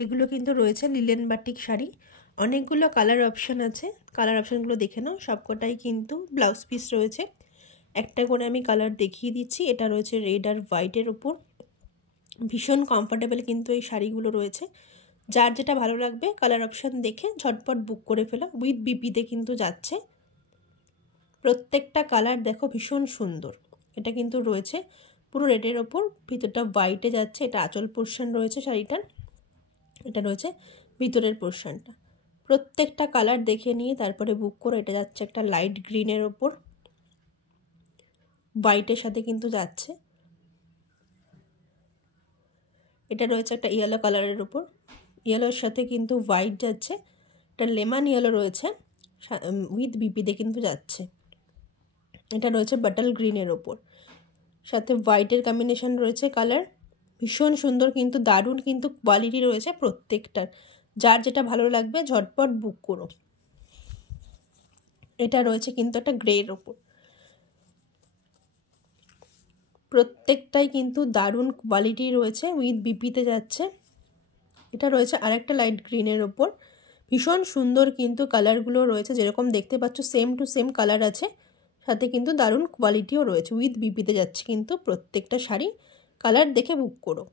এগুলো কিন্তু রয়েছে লিলেন বাটিক শাড়ি। অনেকগুলো কালার অপশান আছে, কালার অপশানগুলো দেখে নাও। সবকটাই কিন্তু ব্লাউজ পিস রয়েছে। একটা করে আমি কালার দেখিয়ে দিচ্ছি। এটা রয়েছে রেড আর হোয়াইটের ওপর। ভীষণ কমফোর্টেবল কিন্তু এই শাড়িগুলো রয়েছে। যার যেটা ভালো লাগবে কালার অপশান দেখে ঝটপট বুক করে ফেলো। উইথ বিপিতে কিন্তু যাচ্ছে। প্রত্যেকটা কালার দেখো ভীষণ সুন্দর। এটা কিন্তু রয়েছে পুরো রেডের ওপর, ভিতরটা হোয়াইটে যাচ্ছে। এটা আঁচল পোর্শন রয়েছে শাড়িটার, এটা রয়েছে ভিতরের পোর্শনটা। প্রত্যেকটা কালার দেখে নিয়ে তারপরে বুক করো। এটা যাচ্ছে একটা লাইট গ্রিনের ওপর, হোয়াইটের সাথে কিন্তু যাচ্ছে। এটা রয়েছে একটা ইয়েলো কালারের ওপর, ইয়েলোর সাথে কিন্তু হোয়াইট যাচ্ছে। এটা লেমন ইয়েলো রয়েছে, উইথ বিপিতে কিন্তু যাচ্ছে। এটা রয়েছে বাটল গ্রিনের ওপর, সাথে হোয়াইটের কম্বিনেশন রয়েছে কালার। ভীষণ সুন্দর কিন্তু, দারুণ কিন্তু কোয়ালিটি রয়েছে প্রত্যেকটার। যার যেটা ভালো লাগবে ঝটপট বুক করো। এটা রয়েছে কিন্তু একটা গ্রের ওপর। প্রত্যেকটাই কিন্তু দারুণ কোয়ালিটি রয়েছে, উইথ বিপিতে যাচ্ছে। এটা রয়েছে আরেকটা লাইট গ্রিনের ওপর। ভীষণ সুন্দর কিন্তু কালারগুলো রয়েছে, যেরকম দেখতে পাচ্ছ সেম টু সেম কালার আছে, সাথে কিন্তু দারুণ কোয়ালিটিও রয়েছে। উইথ বিপিতে যাচ্ছে কিন্তু প্রত্যেকটা শাড়ি। কালার দেখে বুক করো।